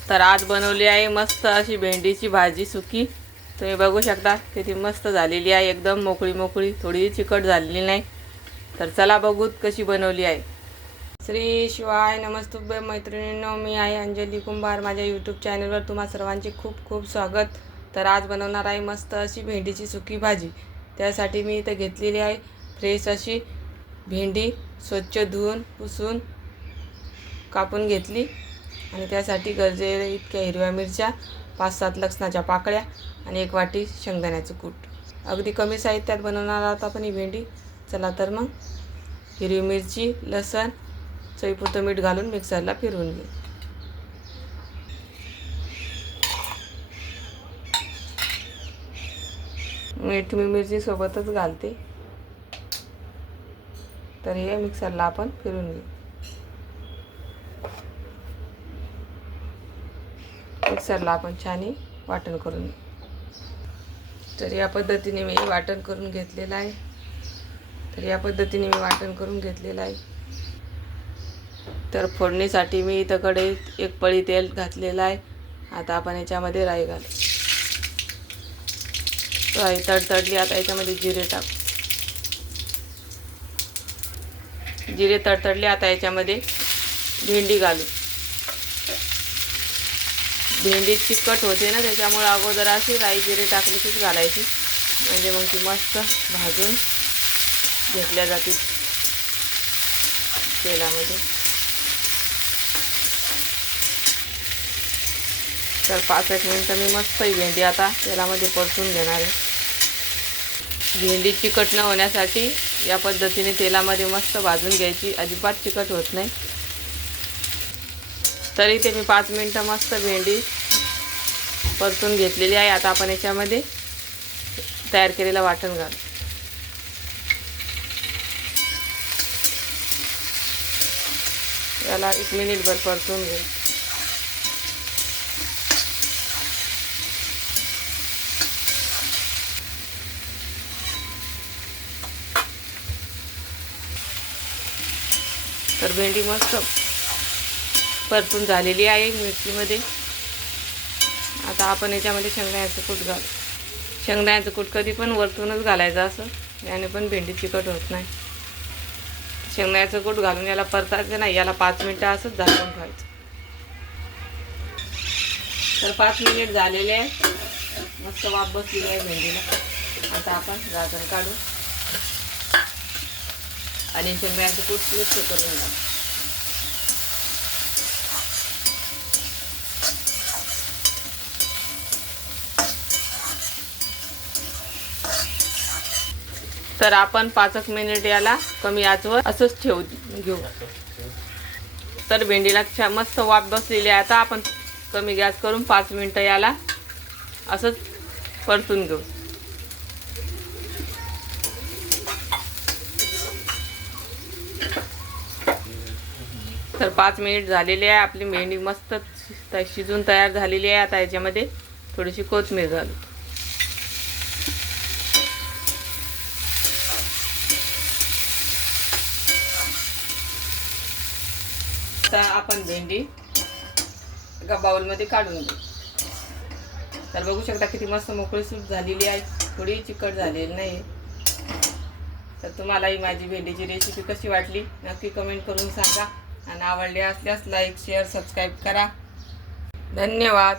तर आज बनवली आहे मस्त अशी भेंडीची भाजी सुकी। तुम्ही बघू शकता किती मस्त झालेली आहे, एकदम मोकळी मोकळी, थोडी चिकट झालेली नाही। तर चला बघूत कशी बनवली आहे। श्री शिवाय नमस्तुभ्य मैत्रिणींनो, मी आहे अंजली कुंभार। माझ्या यूट्यूब चॅनलवर तुम्हा सर्वांचे खूप खूप स्वागत। तर आज बनवणार आहे मस्त अशी भेंडीची सुकी भाजी। त्यासाठी मी इथे घेतलेली आहे फ्रेश अशी भेंडी, स्वच्छ धुवून पुसून कापून घेतली। आणि त्यासाठी गरजेच्या इतक्या हिरव्या मिरच्या, 5-7 लसणाच्या पाकळ्या आणि 1 वाटी शेंगदाण्याचं कूट। अगदी कमी साहित्यात बनवणार आहोत आपण ही भेंडी। चला तर मग हिरवी मिरची, लसण, चवीपुरतं मीठ घालून मिक्सरला फिरवून घेऊ। मीठ मी मिरची सोबतच घालते। तर हे मिक्सरला आपण फिरवून घेऊ। मिक्सरला आपण छान वाटण करून घेऊ। तर या पद्धतीने मी वाटण करून घेतलेलं आहे। तर फोडणीसाठी मी इथं कढईत 1 पळी तेल घातलेलं आहे। आता आपण याच्यामध्ये राई घालू। राई तडतडली, आता याच्यामध्ये जिरे टाकू। जिरे तडतडले, आता याच्यामध्ये भेंडी घालू। भेंडी चिकट होते ना, त्याच्यामुळे अगोदर अशी राई जिरे टाकलीच घालायची, म्हणजे मग ती मस्त भाजून घेतल्या जाते तेलामध्ये। तर 5-1 मिनिटं मी मस्त ही भेंडी आता तेलामध्ये परतून घेणार आहे। भेंडी चिकट न होण्यासाठी या पद्धतीने तेलामध्ये मस्त भाजून घ्यायची, अजिबात चिकट होत नाही। तरी ते मी 5 मिनिटं मस्त भेंडी परतून घेतलेली आहे। आता आपण याच्यामध्ये तयार केलेलं वाटण घालू। याला 1 मिनिटभर परतून घेऊ। तर भेंडी मस्त परतून झालेली आहे मिरचीमध्ये। आता आपण याच्यामध्ये शेंगदाण्याचं कूट घालू। शेंगदाण्याचं कूट कधी पण वरतूनच घालायचं असं, याने पण भेंडी चिकट होत नाही। शेंगदाण्याचं कूट घालून याला परतायचं नाही, याला 5 मिनिटं असंच झाकून ठेवायचं। तर 5 मिनिट झालेले आहे, मस्त वाफ बसलेली आहे भेंडीला। आता आपण झाकण काढू आणि शेंगदाण्याचं कूट मिक्स करून घालू। तर आपण 5 मिनिट याला कमी आचेवर असंच ठेवून घेऊ। तर भेंडीला मस्त वाफ बसलेली आहे। आता आपण कमी गॅस करून 5 मिनिटं याला असंच परतून घेऊ। तर 5 मिनिट झालेले आहे, आपली भेंडी मस्त शिजून तयार झालेली आहे। आता याच्यामध्ये थोडीशी कोथिंबीर घालू। आता आपण भेंडी एका बाउलमध्ये काढून घेऊ। तर बघू शकता किती मस्त मोकळी सूप झालेली आहे, थोडी चिकट झालेली नाही। तर तुम्हाला ही माझी भेंडीची रेसिपी कशी वाटली नक्की कमेंट करून सांगा, आणि आवडली असल्यास लाईक, शेअर, सबस्क्राईब करा। धन्यवाद।